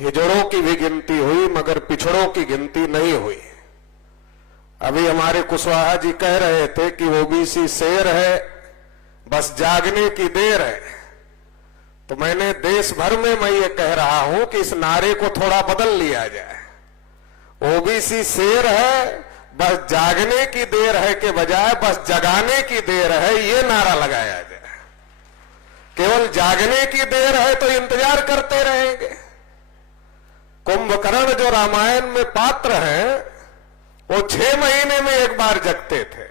हिजड़ों की भी गिनती हुई मगर पिछड़ों की गिनती नहीं हुई। अभी हमारे कुशवाहा जी कह रहे थे कि ओबीसी शेर है, बस जागने की देर है। तो मैंने देश भर में मैं ये कह रहा हूं कि इस नारे को थोड़ा बदल लिया जाए। ओबीसी शेर है, बस जागने की देर है के बजाय बस जगाने की देर है, ये नारा लगाया जाए। केवल जागने की देर है तो इंतजार करते रहेंगे। कुंभकर्ण जो रामायण में पात्र हैं, वो 6 महीने में एक बार जगते थे।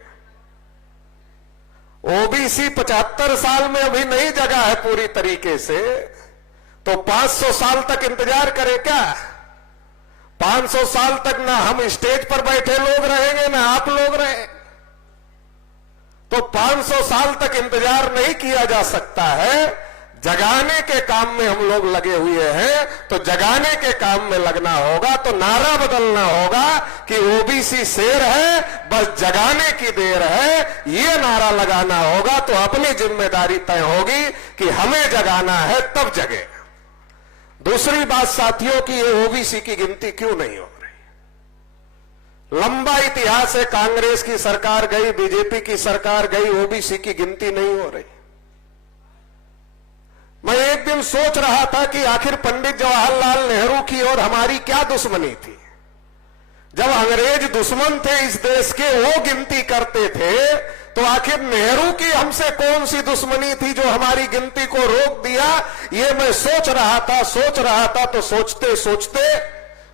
ओबीसी 75 साल में अभी नहीं जगा है पूरी तरीके से, तो 500 साल तक इंतजार करे क्या? 500 साल तक ना हम स्टेज पर बैठे लोग रहेंगे ना आप लोग रहें। तो 500 साल तक इंतजार नहीं किया जा सकता है। जगाने के काम में हम लोग लगे हुए हैं, तो जगाने के काम में लगना होगा। तो नारा बदलना होगा कि ओबीसी शेर है, बस जगाने की देर है, ये नारा लगाना होगा। तो अपनी जिम्मेदारी तय होगी कि हमें जगाना है, तब जगे। दूसरी बात साथियों की, ये ओबीसी की गिनती क्यों नहीं हो रही? लंबा इतिहास है, कांग्रेस की सरकार गई, बीजेपी की सरकार गई, ओबीसी की गिनती नहीं हो रही। मैं एक दिन सोच रहा था कि आखिर पंडित जवाहरलाल नेहरू की और हमारी क्या दुश्मनी थी। जब अंग्रेज दुश्मन थे इस देश के, वो गिनती करते थे, तो आखिर नेहरू की हमसे कौन सी दुश्मनी थी जो हमारी गिनती को रोक दिया? ये मैं सोच रहा था तो सोचते सोचते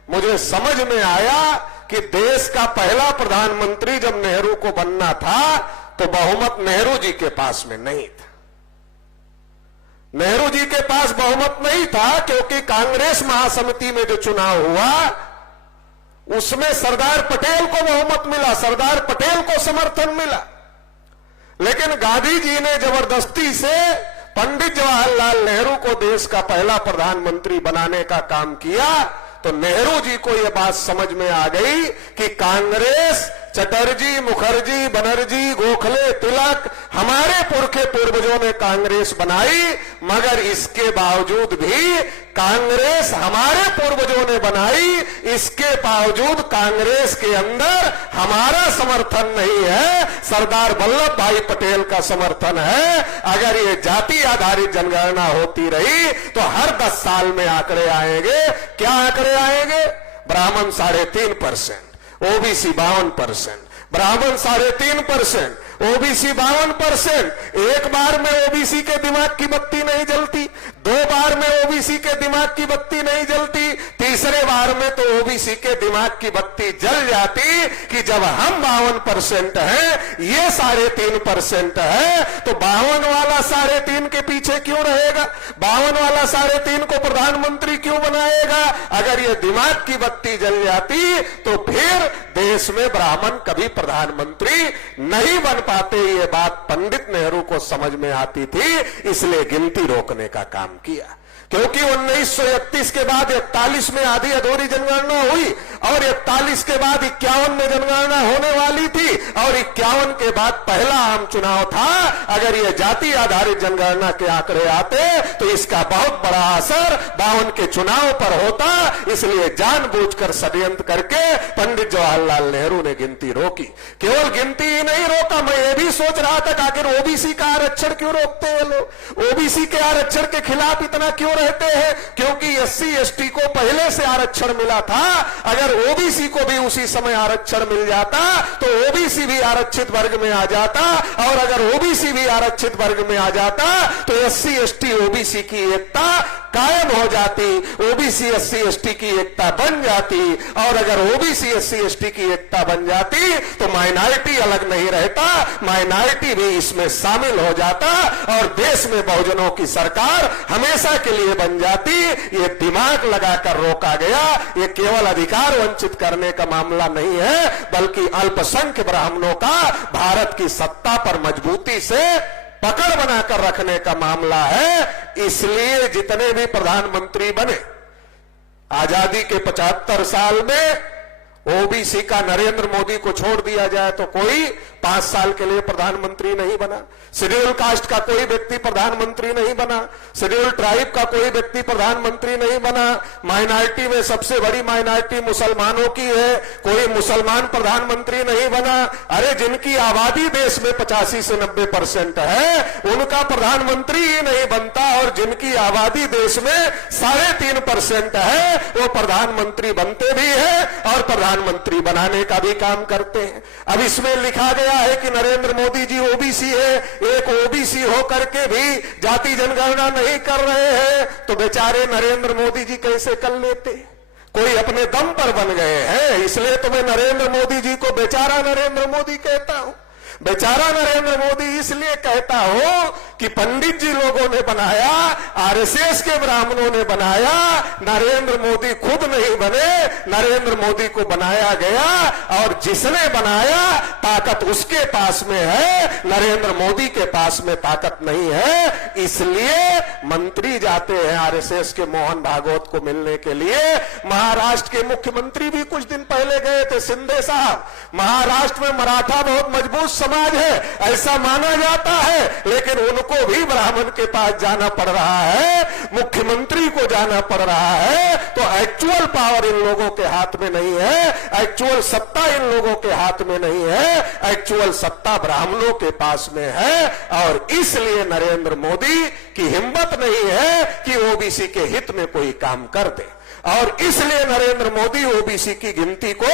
मुझे समझ में आया कि देश का पहला प्रधानमंत्री जब नेहरू को बनना था, तो बहुमत नेहरू जी के पास में नहीं था। नेहरू जी के पास बहुमत नहीं था क्योंकि कांग्रेस महासमिति में जो चुनाव हुआ, उसमें सरदार पटेल को बहुमत मिला, सरदार पटेल को समर्थन मिला। लेकिन गांधी जी ने जबरदस्ती से पंडित जवाहरलाल नेहरू को देश का पहला प्रधानमंत्री बनाने का काम किया। तो नेहरू जी को यह बात समझ में आ गई कि कांग्रेस, चटर्जी, मुखर्जी, बनर्जी, गोखले, तिलक, हमारे पुरखे पूर्वजों ने कांग्रेस बनाई, मगर इसके बावजूद भी कांग्रेस हमारे पूर्वजों ने बनाई, इसके बावजूद कांग्रेस के अंदर हमारा समर्थन नहीं है, सरदार वल्लभ भाई पटेल का समर्थन है। अगर ये जाति आधारित जनगणना होती रही तो हर 10 साल में आंकड़े आएंगे। क्या आंकड़े आएंगे? ब्राह्मण 3.5%, ओबीसी 52%, ब्राह्मण 3.5%, ओबीसी 52%। एक बार में ओबीसी के दिमाग की बत्ती नहीं जलती, 2 बार में ओबीसी के दिमाग की बत्ती नहीं जलती, तीसरे बार में तो ओबीसी के दिमाग की बत्ती जल जाती कि जब हम 52% हैं, ये 3.5% है, तो 52 वाला 3.5 के पीछे क्यों रहेगा? 52 वाला 3.5 को प्रधानमंत्री क्यों बनाएगा? अगर ये दिमाग की बत्ती जल जाती तो फिर देश में ब्राह्मण कभी प्रधानमंत्री नहीं बन पाते। ये बात पंडित नेहरू को समझ में आती थी, इसलिए गिनती रोकने का काम किया। क्योंकि 1931 के बाद 41 में आधी अधूरी जनगणना हुई और 41 के बाद 51 में जनगणना होने वाली थी और 51 के बाद पहला आम चुनाव था। अगर ये जाति आधारित जनगणना के आंकड़े आते तो इसका बहुत बड़ा असर 52 के चुनाव पर होता। इसलिए जानबूझकर षड्यंत्र करके पंडित जवाहरलाल नेहरू ने गिनती रोकी। केवल गिनती ही नहीं रोका, मैं ये भी सोच रहा था कि आखिर ओबीसी का आरक्षण क्यों रोकते हैं लोग? ओबीसी के आरक्षण के खिलाफ इतना क्यों रहते हैं? क्योंकि एससी एसटी को पहले से आरक्षण मिला था। अगर ओबीसी को भी उसी समय आरक्षण मिल जाता तो ओबीसी भी आरक्षित वर्ग में आ जाता, और अगर ओबीसी भी आरक्षित वर्ग में आ जाता तो एससी एसटी ओबीसी की एकता कायम हो जाती, ओबीसी एससी एसटी की एकता बन जाती। और अगर ओबीसी एससी एसटी की एकता बन जाती तो माइनॉरिटी अलग नहीं रहता, माइनॉरिटी भी इसमें शामिल हो जाता और देश में बहुजनों की सरकार हमेशा के लिए बन जाती। ये दिमाग लगाकर रोका गया। ये केवल अधिकार वंचित करने का मामला नहीं है, बल्कि अल्पसंख्यक ब्राह्मणों का भारत की सत्ता पर मजबूती से पकड़ बनाकर रखने का मामला है। इसलिए जितने भी प्रधानमंत्री बने, आजादी के 75 साल में ओबीसी का नरेंद्र मोदी को छोड़ दिया जाए तो कोई 5 साल के लिए प्रधानमंत्री नहीं बना। शेड्यूल कास्ट का कोई व्यक्ति प्रधानमंत्री नहीं बना। शेड्यूल ट्राइब का कोई व्यक्ति प्रधानमंत्री नहीं बना। माइनॉरिटी में सबसे बड़ी माइनॉरिटी मुसलमानों की है, कोई मुसलमान प्रधानमंत्री नहीं बना। अरे जिनकी आबादी देश में 85 से 90% है उनका प्रधानमंत्री ही नहीं बनता, और जिनकी आबादी देश में 3.5% है वो प्रधानमंत्री बनते भी है और प्रधानमंत्री बनाने का भी काम करते हैं। अब इसमें लिखा गया है कि नरेंद्र मोदी जी ओबीसी है। एक ओबीसी होकर के भी जाति जनगणना नहीं कर रहे हैं तो बेचारे नरेंद्र मोदी जी कैसे कर लेते? कोई अपने दम पर बन गए हैं, इसलिए तो मैं नरेंद्र मोदी जी को बेचारा नरेंद्र मोदी कहता हूं। बेचारा नरेंद्र मोदी इसलिए कहता हूं कि पंडित जी लोगों ने बनाया, आरएसएस के ब्राह्मणों ने बनाया, नरेंद्र मोदी खुद नहीं बने, नरेंद्र मोदी को बनाया गया, और जिसने बनाया ताकत उसके पास में है, नरेंद्र मोदी के पास में ताकत नहीं है। इसलिए मंत्री जाते हैं आरएसएस के मोहन भागवत को मिलने के लिए। महाराष्ट्र के मुख्यमंत्री भी कुछ दिन पहले गए थे, शिंदे साहब। महाराष्ट्र में मराठा बहुत मजबूत समाज है ऐसा माना जाता है, लेकिन उनको भी ब्राह्मण के पास जाना पड़ रहा है, मुख्यमंत्री को जाना पड़ रहा है। तो एक्चुअल पावर इन लोगों के हाथ में नहीं है, एक्चुअल सत्ता इन लोगों के हाथ में नहीं है, एक्चुअल सत्ता ब्राह्मणों के पास में है। और इसलिए नरेंद्र मोदी की हिम्मत नहीं है कि ओबीसी के हित में कोई काम कर दे, और इसलिए नरेंद्र मोदी ओबीसी की गिनती को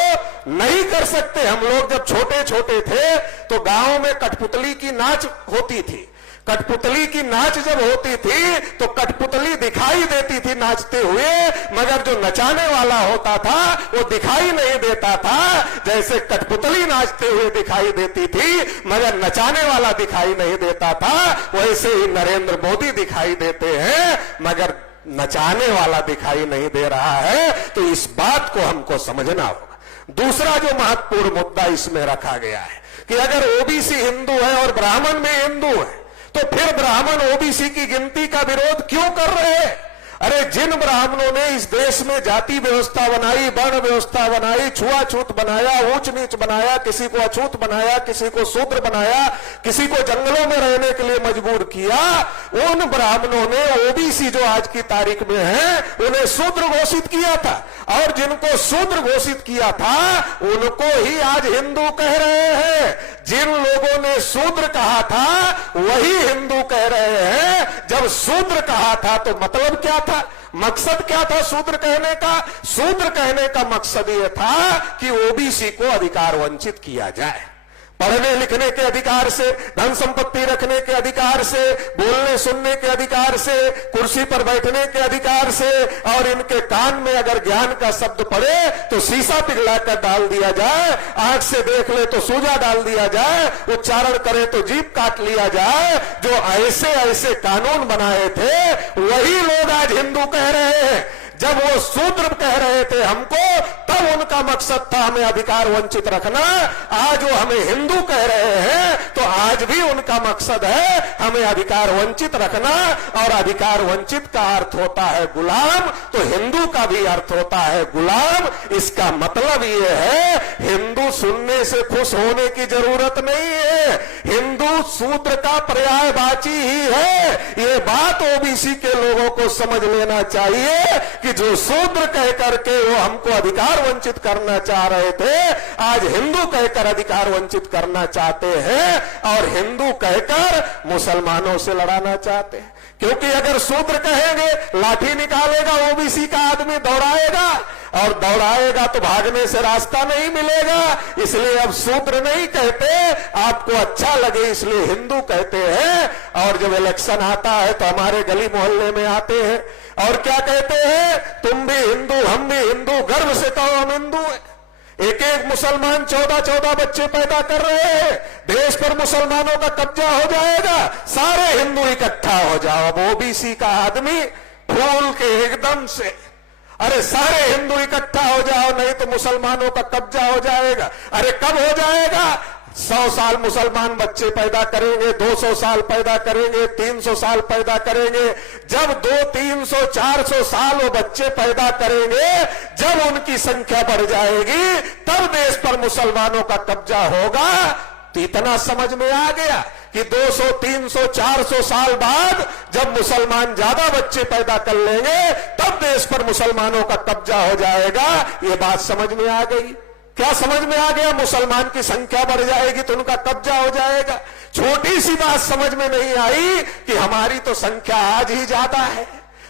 नहीं कर सकते। हम लोग जब छोटे छोटे थे तो गांव में कठपुतली की नाच होती थी। कठपुतली की नाच जब होती थी तो कठपुतली दिखाई देती थी नाचते हुए, मगर जो नचाने वाला होता था वो दिखाई नहीं देता था। जैसे कठपुतली नाचते हुए दिखाई देती थी मगर नचाने वाला दिखाई नहीं देता था, वैसे ही नरेंद्र मोदी दिखाई देते हैं मगर नचाने वाला दिखाई नहीं दे रहा है। तो इस बात को हमको समझना होगा। दूसरा जो महत्वपूर्ण मुद्दा इसमें रखा गया है कि अगर ओबीसी हिंदू है और ब्राह्मण में हिंदू है तो फिर ब्राह्मण ओबीसी की गिनती का विरोध क्यों कर रहे हैं? अरे जिन ब्राह्मणों ने इस देश में जाति व्यवस्था बनाई, वर्ण व्यवस्था बनाई, छुआछूत बनाया, ऊंच नीच बनाया, किसी को अछूत बनाया, किसी को शूद्र बनाया, किसी को जंगलों में रहने के लिए मजबूर किया, उन ब्राह्मणों ने ओबीसी जो आज की तारीख में है उन्हें शूद्र घोषित किया था, और जिनको शूद्र घोषित किया था उनको ही आज हिंदू कह रहे हैं। जिन लोगों ने शूद्र कहा था वही हिंदू कह रहे हैं। जब शूद्र कहा था तो मतलब क्या था, मकसद क्या था शूद्र कहने का? शूद्र कहने का मकसद यह था कि ओबीसी को अधिकार वंचित किया जाए, पढ़ने लिखने के अधिकार से, धन संपत्ति रखने के अधिकार से, बोलने सुनने के अधिकार से, कुर्सी पर बैठने के अधिकार से, और इनके कान में अगर ज्ञान का शब्द पड़े तो शीशा पिघलाकर डाल दिया जाए, आंख से देख ले तो सूजा डाल दिया जाए, उच्चारण करे तो जीभ काट लिया जाए। जो ऐसे ऐसे कानून बनाए थे वही लोग आज हिंदू कह रहे हैं। जब वो शूद्र कह रहे थे हमको, तब उनका मकसद था हमें अधिकार वंचित रखना। आज वो हमें हिंदू कह रहे हैं तो आज भी उनका मकसद है हमें अधिकार वंचित रखना, और अधिकार वंचित का अर्थ होता है गुलाम, तो हिंदू का भी अर्थ होता है गुलाम। इसका मतलब ये है हिंदू सुनने से खुश होने की जरूरत नहीं है, हिंदू शूद्र का पर्यायवाची ही है। ये बात ओबीसी के लोगों को समझ लेना चाहिए कि जो शूद्र कह करके वो हमको अधिकार वंचित करना चाह रहे थे, आज हिंदू कहकर अधिकार वंचित करना चाहते हैं, और हिंदू कहकर मुसलमानों से लड़ाना चाहते हैं। क्योंकि अगर शूद्र कहेंगे लाठी निकालेगा ओबीसी का आदमी, दौड़ाएगा, और दौड़ाएगा तो भागने से रास्ता नहीं मिलेगा। इसलिए अब शूद्र नहीं कहते, आपको अच्छा लगे इसलिए हिंदू कहते हैं। और जब इलेक्शन आता है तो हमारे गली मोहल्ले में आते हैं और क्या कहते हैं, तुम भी हिंदू हम भी हिंदू, गर्व से कहो हम हिंदू हैं। एक एक मुसलमान 14-14 बच्चे पैदा कर रहे हैं, देश पर मुसलमानों का कब्जा हो जाएगा, सारे हिंदू इकट्ठा हो जाओ। अब ओबीसी का आदमी फूल के एकदम से, अरे सारे हिंदू इकट्ठा हो जाओ नहीं तो मुसलमानों का कब्जा हो जाएगा। अरे कब हो जाएगा? 100 साल मुसलमान बच्चे पैदा करेंगे, 200 साल पैदा करेंगे, 300 साल पैदा करेंगे। जब 200, 300, 400 साल वो बच्चे पैदा करेंगे, जब उनकी संख्या बढ़ जाएगी तब देश पर मुसलमानों का कब्जा होगा। तो इतना समझ में आ गया कि 200, 300, 400 साल बाद जब मुसलमान ज्यादा बच्चे पैदा कर लेंगे तब देश पर मुसलमानों का कब्जा हो जाएगा। ये बात समझ में आ गई। क्या समझ में आ गया? मुसलमान की संख्या बढ़ जाएगी तो उनका कब्जा हो जाएगा। छोटी सी बात समझ में नहीं आई कि हमारी तो संख्या आज ही ज्यादा है,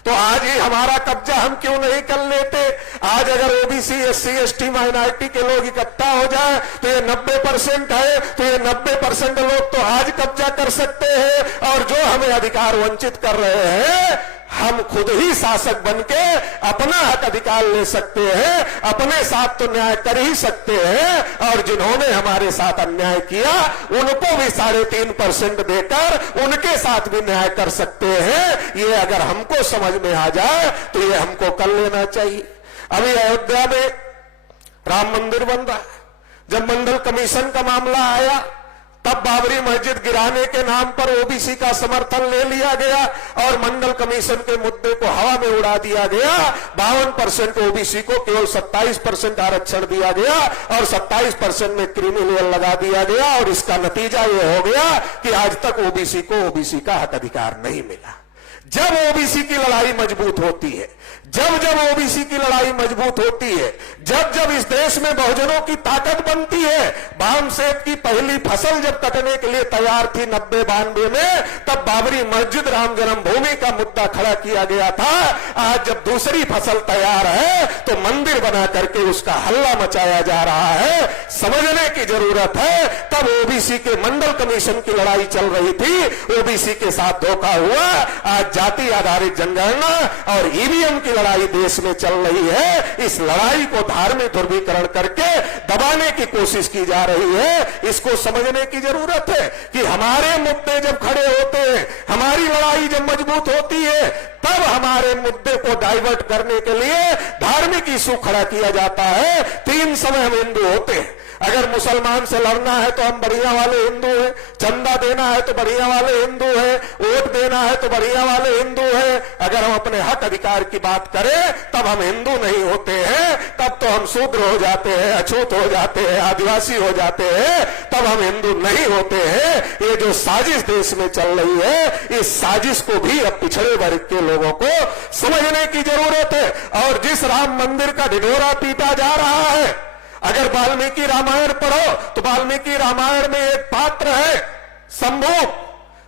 तो आज ही हमारा कब्जा हम क्यों नहीं कर लेते? आज अगर ओबीसी, एससी, एसटी, माइनॉरिटी के लोग इकट्ठा हो जाए तो ये 90% है, तो ये 90% लोग तो आज कब्जा कर सकते हैं। और जो हमें अधिकार वंचित कर रहे हैं, हम खुद ही शासक बनके अपना हक अधिकार ले सकते हैं, अपने साथ तो न्याय कर ही सकते हैं। और जिन्होंने हमारे साथ अन्याय किया उनको भी 3.5% देकर उनके साथ भी न्याय कर सकते हैं। ये अगर हमको समझ में आ जाए तो ये हमको कर लेना चाहिए। अभी अयोध्या में राम मंदिर बन रहा है। जब मंडल कमीशन का मामला आया तब बाबरी मस्जिद गिराने के नाम पर ओबीसी का समर्थन ले लिया गया और मंडल कमीशन के मुद्दे को हवा में उड़ा दिया गया। 52% ओबीसी को केवल 27% आरक्षण दिया गया और 27% में क्रिमिनल लगा दिया गया। और इसका नतीजा यह हो गया कि आज तक ओबीसी को ओबीसी का हक अधिकार नहीं मिला। जब ओबीसी की लड़ाई मजबूत होती है, जब ओबीसी की लड़ाई मजबूत होती है, जब इस देश में बहुजनों की ताकत बनती है। बाम सेब की पहली फसल जब कटने के लिए तैयार थी 90-92 में, तब बाबरी मस्जिद राम जन्मभूमि का मुद्दा खड़ा किया गया था। आज जब दूसरी फसल तैयार है तो मंदिर बना करके उसका हल्ला मचाया जा रहा है। समझने की जरूरत है। तब ओबीसी के मंडल कमीशन की लड़ाई चल रही थी, ओबीसी के साथ धोखा हुआ। आज जाति आधारित जनगणना और ईवीएम की लड़ाई देश में चल रही है। इस लड़ाई को धार्मिक ध्रुवीकरण करके दबाने की कोशिश की जा रही है। इसको समझने की जरूरत है कि हमारे मुद्दे जब खड़े होते हैं, हमारी लड़ाई जब मजबूत होती है, तब हमारे मुद्दे को डाइवर्ट करने के लिए धार्मिक इशू खड़ा किया जाता है। 3 समय हम हिंदू होते हैं। अगर मुसलमान से लड़ना है तो हम बढ़िया वाले हिंदू हैं, चंदा देना है तो बढ़िया वाले हिंदू हैं, वोट देना है तो बढ़िया वाले हिंदू हैं। अगर हम अपने हक अधिकार की बात करें तब हम हिंदू नहीं होते हैं, तब तो हम शूद्र हो जाते हैं, अछूत हो जाते हैं, आदिवासी हो जाते हैं, तब हम हिंदू नहीं होते हैं। ये जो साजिश देश में चल रही है, इस साजिश को भी अब पिछड़े वर्ग के लोगों को समझने की जरूरत है। और जिस राम मंदिर का ढिढोरा पीटा जा रहा है, अगर वाल्मीकि रामायण पढ़ो तो वाल्मीकि रामायण में एक पात्र है शंभू।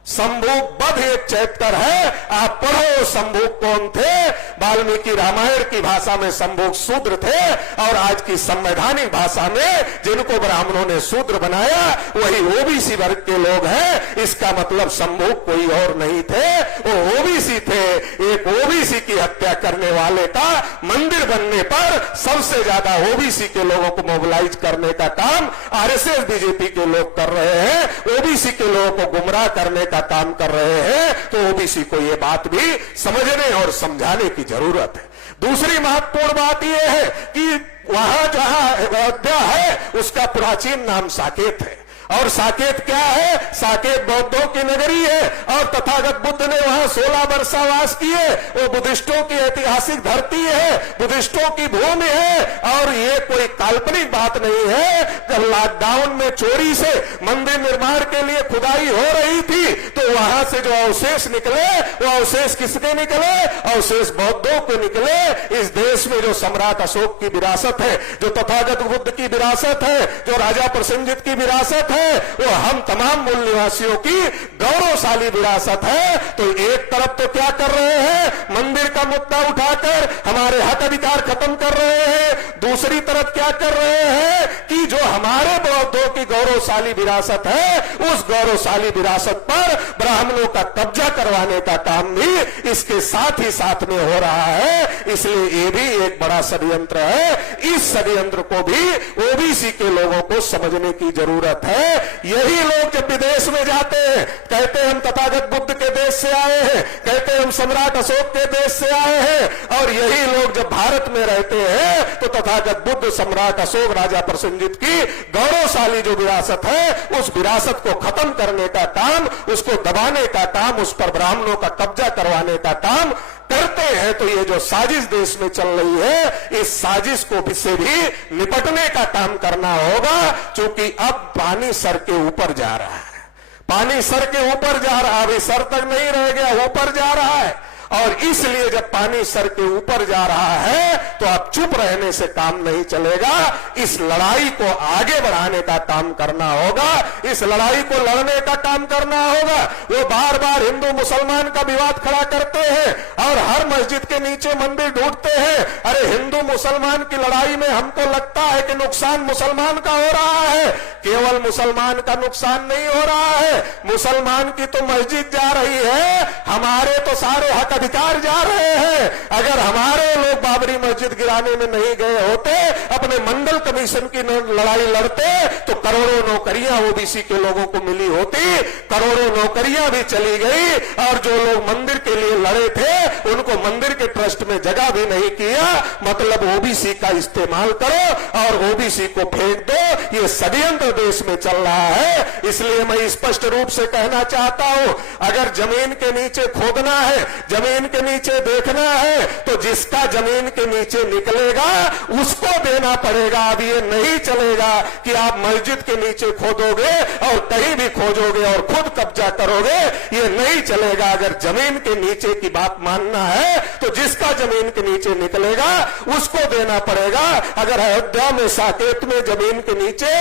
शंभू वध एक चैप्टर है, आप पढ़ो शंभू कौन थे। वाल्मीकि रामायण की भाषा में शंभू शूद्र थे और आज की संवैधानिक भाषा में जिनको ब्राह्मणों ने शूद्र बनाया वही ओबीसी वर्ग के लोग हैं। इसका मतलब शंभू कोई और नहीं थे, वो ओबीसी थे। एक ओबीसी की हत्या करने वाले का मंदिर बनने पर सबसे ज्यादा ओबीसी के लोगों को मोबिलाइज करने का काम आरएसएस, बीजेपी के लोग कर रहे हैं। ओबीसी के लोगों को गुमराह करने का काम कर रहे हैं। तो ओबीसी को यह बात भी समझने और समझाने की जरूरत है। दूसरी महत्वपूर्ण बात यह है कि वहां जहां अयोध्या है उसका प्राचीन नाम साकेत है। और साकेत क्या है? साकेत बौद्धों की नगरी है और तथागत बुद्ध ने वहां 16 वर्षावास किए। वो बुद्धिस्टों की ऐतिहासिक धरती है, बुद्धिस्टों की भूमि है। और ये कोई काल्पनिक बात नहीं है। जब लॉकडाउन में चोरी से मंदिर निर्माण के लिए खुदाई हो रही थी तो वहां से जो अवशेष निकले वो अवशेष किसके निकले? अवशेष बौद्धों के निकले। इस देश में जो सम्राट अशोक की विरासत है, जो तथागत बुद्ध की विरासत है, जो राजा प्रसेनजित की विरासत है, वो हम तमाम मूल निवासियों की गौरवशाली विरासत है। तो एक तरफ तो क्या कर रहे हैं? मंदिर का मुद्दा उठाकर हमारे हक अधिकार खत्म कर रहे हैं। दूसरी तरफ क्या कर रहे हैं कि जो हमारे बौद्धों की गौरवशाली विरासत है, उस गौरवशाली विरासत पर ब्राह्मणों का कब्जा करवाने का काम भी इसके साथ ही साथ में हो रहा है। इसलिए ये भी एक बड़ा षड्यंत्र है। इस षड्यंत्र को भी ओबीसी के लोगों को समझने की जरूरत है। यही लोग जब विदेश में जाते हैं कहते हैं हम तथागत बुद्ध के देश से आए हैं, कहते हैं हम सम्राट अशोक के देश से आए हैं। और यही लोग जब भारत में रहते हैं तो तथागत बुद्ध, सम्राट अशोक, राजा प्रसेनजित की गौरवशाली जो विरासत है उस विरासत को खत्म करने का काम, उसको दबाने का काम, उस पर ब्राह्मणों का कब्जा करवाने का काम करते हैं तो ये जो साजिश देश में चल रही है, इस साजिश को से भी निपटने का काम करना होगा, क्योंकि अब पानी सर के ऊपर जा रहा है। पानी सर के ऊपर जा रहा है, अभी सर तक नहीं रह गया, ऊपर जा रहा है। और इसलिए जब पानी सर के ऊपर जा रहा है तो अब चुप रहने से काम नहीं चलेगा। इस लड़ाई को आगे बढ़ाने का काम करना होगा, इस लड़ाई को लड़ने का काम करना होगा। वो बार बार हिंदू मुसलमान का विवाद खड़ा करते हैं और हर मस्जिद के नीचे मंदिर ढूंढते हैं। अरे हिंदू मुसलमान की लड़ाई में हमको लगता है कि नुकसान मुसलमान का हो रहा है, केवल मुसलमान का नुकसान नहीं हो रहा है। मुसलमान की तो मस्जिद जा रही है, हमारे तो सारे हक अधिकार जा रहे हैं। अगर हमारे लोग बाबरी मस्जिद गिराने में नहीं गए होते, अपने मंडल कमीशन की लड़ाई लड़ते, तो करोड़ों नौकरियां ओबीसी के लोगों को मिली होती, करोड़ों नौकरियां भी चली गई। और जो लोग मंदिर के लिए लड़े थे उनको मंदिर के ट्रस्ट में जगह भी नहीं किया। मतलब ओबीसी का इस्तेमाल करो और ओबीसी को फेंक दो, ये षड्यंत्र देश में चल रहा है। इसलिए मैं स्पष्ट रूप से कहना चाहता हूं, अगर जमीन के नीचे खोदना है, जमीन के नीचे देखना है, तो जिसका जमीन के नीचे निकलेगा उसको देना पड़ेगा। अब ये नहीं चलेगा कि आप मस्जिद के नीचे खोदोगे और कहीं भी खोजोगे और खुद कब्जा करोगे, ये नहीं चलेगा। अगर जमीन के नीचे की बात मानना है तो जिसका जमीन के नीचे निकलेगा उसको देना पड़ेगा। अगर अयोध्या में साकेत में जमीन के नीचे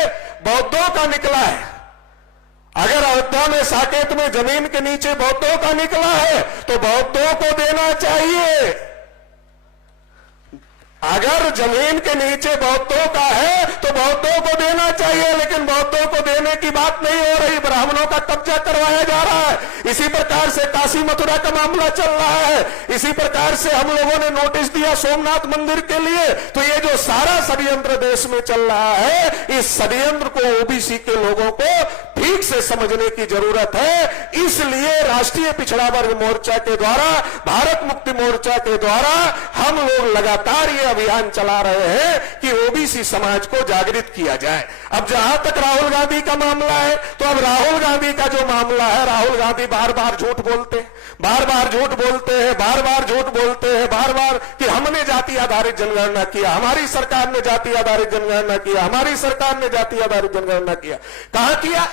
बौद्धों का निकला है, अगर अयोध्या में साकेत में जमीन के नीचे बौद्धों का निकला है तो बौद्धों को देना चाहिए। अगर जमीन के नीचे बौद्धों का है तो बौद्धों को देना चाहिए, लेकिन बौद्धों को देने की बात नहीं हो रही, ब्राह्मणों का कब्जा करवाया जा रहा है। इसी प्रकार से काशी मथुरा का मामला चल रहा है। इसी प्रकार से हम लोगों ने नोटिस दिया सोमनाथ मंदिर के लिए। तो ये जो सारा षड्यंत्र देश में चल रहा है, इस षड्यंत्र को ओबीसी के लोगों को ठीक से समझने की जरूरत है। इसलिए राष्ट्रीय पिछड़ा वर्ग मोर्चा के द्वारा, भारत मुक्ति मोर्चा के द्वारा हम लोग लगातार ये अभियान चला रहे हैं कि ओबीसी समाज को जागृत किया जाए। अब जहां तक राहुल गांधी का मामला है, तो अब राहुल गांधी का जो मामला है, राहुल गांधी बार बार झूठ बोलते हैं, बार बार झूठ बोलते हैं, बार बार झूठ बोलते हैं, बार बार कि हमने जाति आधारित जनगणना किया, हमारी सरकार ने जाति आधारित जनगणना किया, हमारी सरकार ने जाति आधारित जनगणना किया। कहां किया?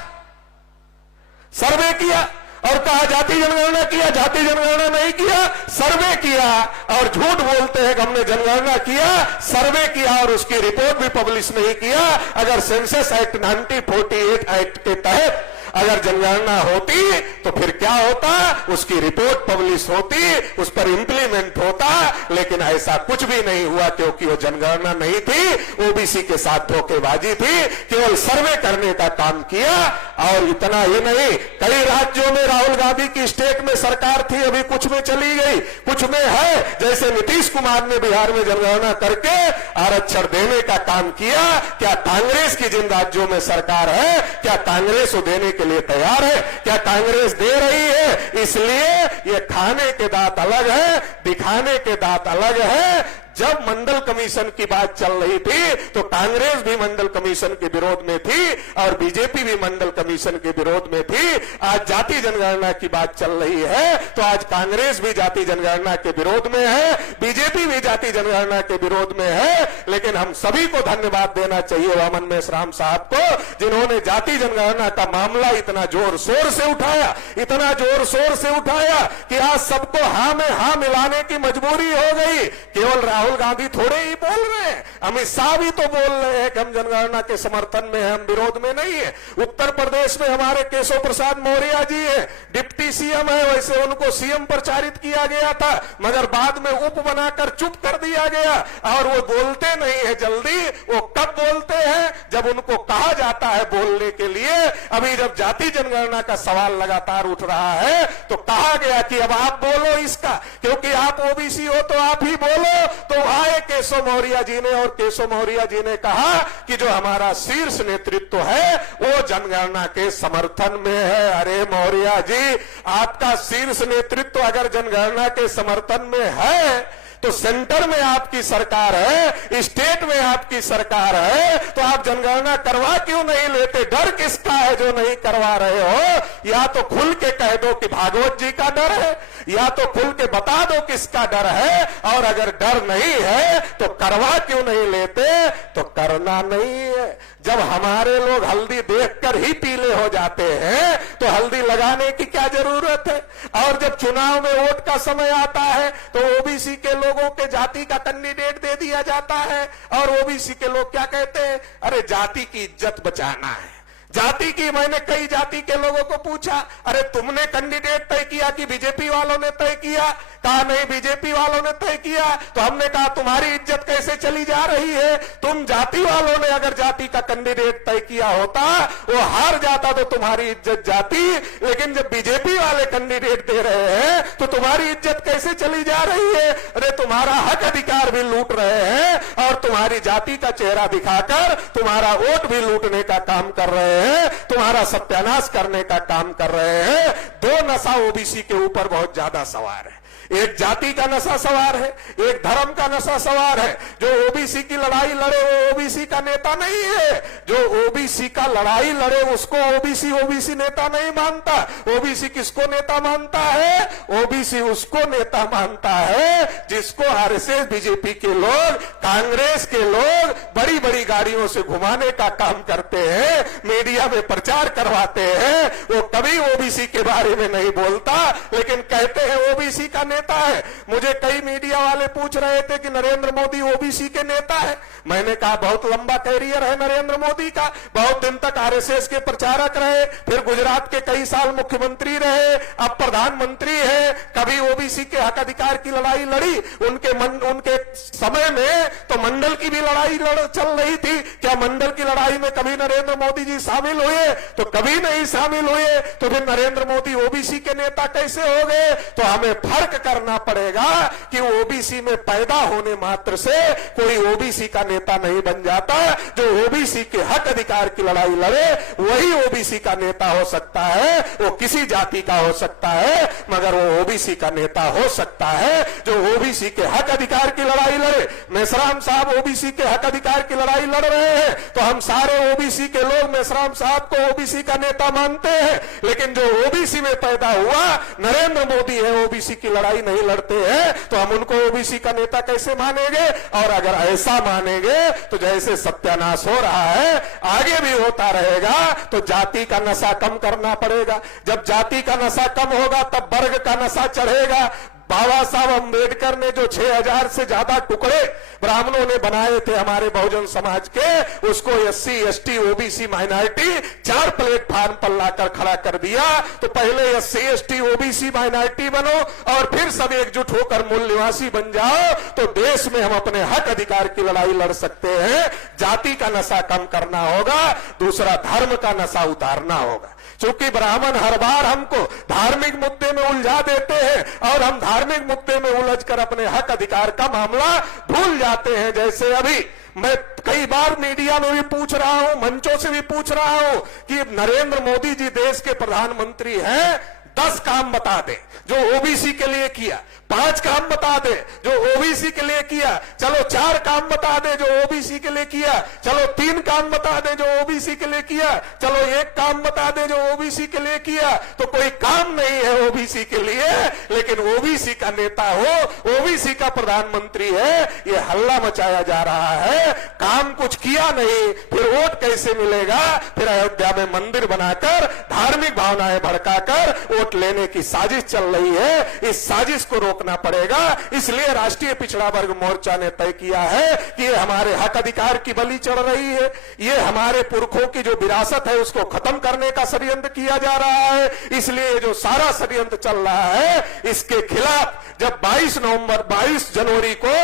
सर्वे किया और कहा जाति जनगणना किया, जाति जनगणना नहीं किया, सर्वे किया और झूठ बोलते हैं कि हमने जनगणना किया, सर्वे किया और उसकी रिपोर्ट भी पब्लिश नहीं किया। अगर सेंसस एक्ट 1948 एक्ट के तहत अगर जनगणना होती तो फिर क्या होता, उसकी रिपोर्ट पब्लिश होती, उस पर इंप्लीमेंट होता, लेकिन ऐसा कुछ भी नहीं हुआ क्योंकि वो जनगणना नहीं थी, ओबीसी के साथ धोखेबाजी थी, केवल सर्वे करने का काम किया। और इतना ही नहीं, कई राज्यों में राहुल गांधी की स्टेट में सरकार थी, अभी कुछ में चली गई, कुछ में है। जैसे नीतीश कुमार ने बिहार में जनगणना करके आरक्षण देने का काम किया, क्या कांग्रेस की जिन राज्यों में सरकार है, क्या कांग्रेस वो देने के लिए तैयार है? क्या कांग्रेस दे रही है? इसलिए ये खाने के दांत अलग है, दिखाने के दांत अलग है। जब मंडल कमीशन की बात चल रही थी तो कांग्रेस भी मंडल कमीशन के विरोध में थी और बीजेपी भी मंडल कमीशन के विरोध में थी। आज जाति जनगणना की बात चल रही है तो आज कांग्रेस भी जाति जनगणना के विरोध में है, बीजेपी भी जाति जनगणना के विरोध में है। लेकिन हम सभी को धन्यवाद देना चाहिए वामन मेश्राम साहब को, जिन्होंने जाति जनगणना का मामला इतना जोर शोर से उठाया, इतना जोर शोर से उठाया कि आज सबको हां में हां मिलाने की मजबूरी हो गई। केवल राहुल गांधी थोड़े ही बोल रहे हैं, अमित शाह भी तो बोल रहे हैं कि हम जनगणना के समर्थन में हैं, हम विरोध में नहीं है। उत्तर प्रदेश में हमारे केशव प्रसाद मौर्य जी है, डिप्टी सीएम है, वैसे उनको सीएम प्रचारित किया गया था मगर बाद में उप बनाकर चुप कर दिया गया। और वो बोलते नहीं है जल्दी, वो कब बोलते हैं जब उनको कहा जाता है बोलने के लिए। अभी जब जाति जनगणना का सवाल लगातार उठ रहा है तो कहा गया कि अब आप बोलो इसका, क्योंकि आप ओबीसी हो तो आप ही बोलो। तो आए केशव मौर्य जी ने और केशव मौर्य जी ने कहा कि जो हमारा शीर्ष नेतृत्व है वो जनगणना के समर्थन में है। अरे मौर्य जी, आपका शीर्ष नेतृत्व अगर जनगणना के समर्थन में है तो सेंटर में आपकी सरकार है, स्टेट में आपकी सरकार है, तो आप जनगणना करवा क्यों नहीं लेते? डर किसका है जो नहीं करवा रहे हो? या तो खुल के कह दो कि भागवत जी का डर है, या तो खुल के बता दो किसका डर है। और अगर डर नहीं है तो करवा क्यों नहीं लेते? तो करना नहीं है। जब हमारे लोग हल्दी देखकर ही पीले हो जाते हैं तो हल्दी लगाने की क्या जरूरत है? और जब चुनाव में वोट का समय आता है तो ओबीसी के लोगों के जाति का कैंडिडेट दे दिया जाता है और ओबीसी के लोग क्या कहते हैं? अरे जाति की इज्जत बचाना है, जाति की। मैंने कई जाति के लोगों को पूछा, अरे तुमने कैंडिडेट तय किया कि बीजेपी वालों ने तय किया? कहा नहीं, बीजेपी वालों ने तय किया। तो हमने कहा तुम्हारी इज्जत कैसे चली जा रही है? तुम जाति वालों ने अगर जाति का कैंडिडेट तय किया होता, वो हार जाता तो तुम्हारी इज्जत जाती, लेकिन जब बीजेपी वाले कैंडिडेट दे रहे हैं तो तुम्हारी इज्जत कैसे चली जा रही है? अरे तुम्हारा हक अधिकार भी लूट रहे हैं और तुम्हारी जाति का चेहरा दिखाकर तुम्हारा वोट भी लूटने का काम कर रहे हैं, तुम्हारा सत्यानाश करने का काम कर रहे हैं। दो नशा ओबीसी के ऊपर बहुत ज्यादा सवार है। एक जाति का नशा सवार है, एक धर्म का नशा सवार है। जो ओबीसी की लड़ाई लड़े वो ओबीसी का नेता नहीं है। जो ओबीसी का लड़ाई लड़े उसको ओबीसी नेता नहीं मानता। ओबीसी किसको नेता मानता है? ओबीसी उसको नेता मानता है जिसको आरएसएस, बीजेपी के लोग, कांग्रेस के लोग बड़ी बड़ी गाड़ियों से घुमाने का काम करते हैं, मीडिया में प्रचार करवाते हैं। वो कभी ओबीसी के बारे में नहीं बोलता, लेकिन कहते हैं ओबीसी का नेता है। मुझे कई मीडिया वाले पूछ रहे थे कि नरेंद्र मोदी ओबीसी के नेता है। मैंने कहा बहुत लंबा कैरियर है नरेंद्र मोदी का, बहुत दिन तक आरएसएस के प्रचारक रहे, फिर गुजरात के कई साल मुख्यमंत्री रहे, अब प्रधानमंत्री है। कभी ओबीसी के हक अधिकार की लड़ाई लड़ी? उनके समय में तो मंडल की भी लड़ाई चल रही थी। क्या मंडल की लड़ाई में कभी नरेंद्र मोदी जी शामिल हुए? तो कभी नहीं शामिल हुए। तो फिर नरेंद्र मोदी ओबीसी के नेता कैसे हो गए? तो हमें फर्क करना पड़ेगा कि ओबीसी में पैदा होने मात्र से कोई ओबीसी का नेता नहीं बन जाता। जो ओबीसी के हक अधिकार की लड़ाई लड़े वही ओबीसी का नेता हो सकता है। वो किसी जाति का हो सकता है मगर वो ओबीसी का नेता हो सकता है जो ओबीसी के हक अधिकार की लड़ाई लड़े। मेश्राम साहब ओबीसी के हक अधिकार की लड़ाई लड़ रहे हैं तो हम सारे ओबीसी के लोग मेश्राम साहब को ओबीसी का नेता मानते हैं। लेकिन जो ओबीसी में पैदा हुआ नरेंद्र मोदी है, ओबीसी की लड़ाई नहीं लड़ते हैं, तो हम उनको ओबीसी का नेता कैसे मानेंगे? और अगर ऐसा मानेंगे तो जैसे सत्यानाश हो रहा है आगे भी होता रहेगा। तो जाति का नशा कम करना पड़ेगा। जब जाति का नशा कम होगा तब वर्ग का नशा चढ़ेगा। बाबा साहब अम्बेडकर ने जो 6000 से ज्यादा टुकड़े ब्राह्मणों ने बनाए थे हमारे बहुजन समाज के, उसको SC, ST, OBC, minority 4 platform पर लाकर खड़ा कर दिया। तो पहले एससी, एसटी, ओबीसी, माइनॉरिटी बनो और फिर सब एकजुट होकर मूल निवासी बन जाओ तो देश में हम अपने हक अधिकार की लड़ाई लड़ सकते हैं। जाति का नशा कम करना होगा, दूसरा धर्म का नशा उतारना होगा। क्योंकि ब्राह्मण हर बार हमको धार्मिक मुद्दे में उलझा देते हैं और हम धार्मिक मुद्दे में उलझकर अपने हक अधिकार का मामला भूल जाते हैं। जैसे अभी मैं कई बार मीडिया में भी पूछ रहा हूं, मंचों से भी पूछ रहा हूं कि नरेंद्र मोदी जी देश के प्रधानमंत्री हैं, 10 काम बता दे जो ओबीसी के लिए किया, 5 काम बता दे जो ओबीसी के लिए किया, चलो 4 काम बता दे जो ओबीसी के लिए किया, चलो 3 काम बता दे जो ओबीसी के लिए किया, चलो 1 काम बता दे जो ओबीसी के लिए किया। तो कोई काम नहीं है ओबीसी के लिए, लेकिन ओबीसी का नेता हो, ओबीसी का प्रधानमंत्री है, ये हल्ला मचाया जा रहा है। काम कुछ किया नहीं, फिर वोट कैसे मिलेगा? फिर अयोध्या में मंदिर बनाकर धार्मिक भावनाएं भड़काकर वोट लेने की साजिश चल रही है। इस साजिश को रोकना पड़ेगा। इसलिए राष्ट्रीय पिछड़ा वर्ग मोर्चा ने तय किया है कि ये हमारे हक अधिकार की बलि चढ़ रही है, ये हमारे पुरखों की जो विरासत है उसको खत्म करने का षड्यंत्र किया जा रहा है। इसलिए जो सारा षड्यंत्र चल रहा है इसके खिलाफ जब 22 जनवरी को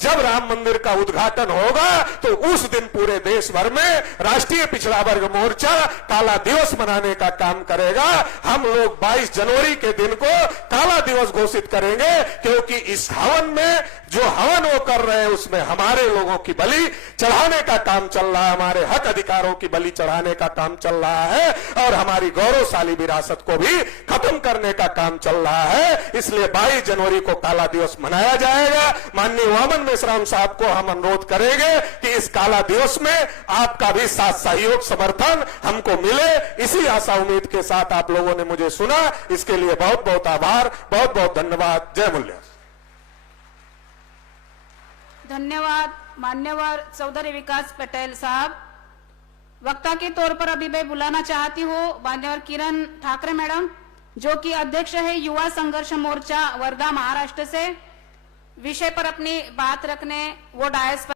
जब राम मंदिर का उद्घाटन होगा तो उस दिन पूरे देश भर में राष्ट्रीय पिछड़ा वर्ग मोर्चा काला दिवस मनाने का काम करेगा। हम लोग 22 जनवरी के दिन को काला दिवस घोषित करेंगे, क्योंकि इस हवन में जो हवन वो कर रहे हैं उसमें हमारे लोगों की बलि चढ़ाने का काम चल रहा है, हमारे हक अधिकारों की बलि चढ़ाने का काम चल रहा है और हमारी गौरवशाली विरासत को भी खत्म करने का काम चल रहा है। इसलिए 22 जनवरी को काला दिवस मनाया जाएगा। माननीय वामन मेश्राम साहब को हम अनुरोध करेंगे कि इस काला दिवस में आपका भी साथ सहयोग समर्थन हमको मिले। इसी आशा उम्मीद के साथ आप लोगों ने मुझे सुना, इसके लिए बहुत बहुत आभार, बहुत बहुत धन्यवाद। जय मूल्य। धन्यवाद मान्यवर चौधरी विकास पटेल साहब। वक्ता के तौर पर अभी मैं बुलाना चाहती हूँ मान्यवर किरण ठाकरे मैडम, जो कि अध्यक्ष है युवा संघर्ष मोर्चा वर्धा महाराष्ट्र से। विषय पर अपनी बात रखने वो डायस पर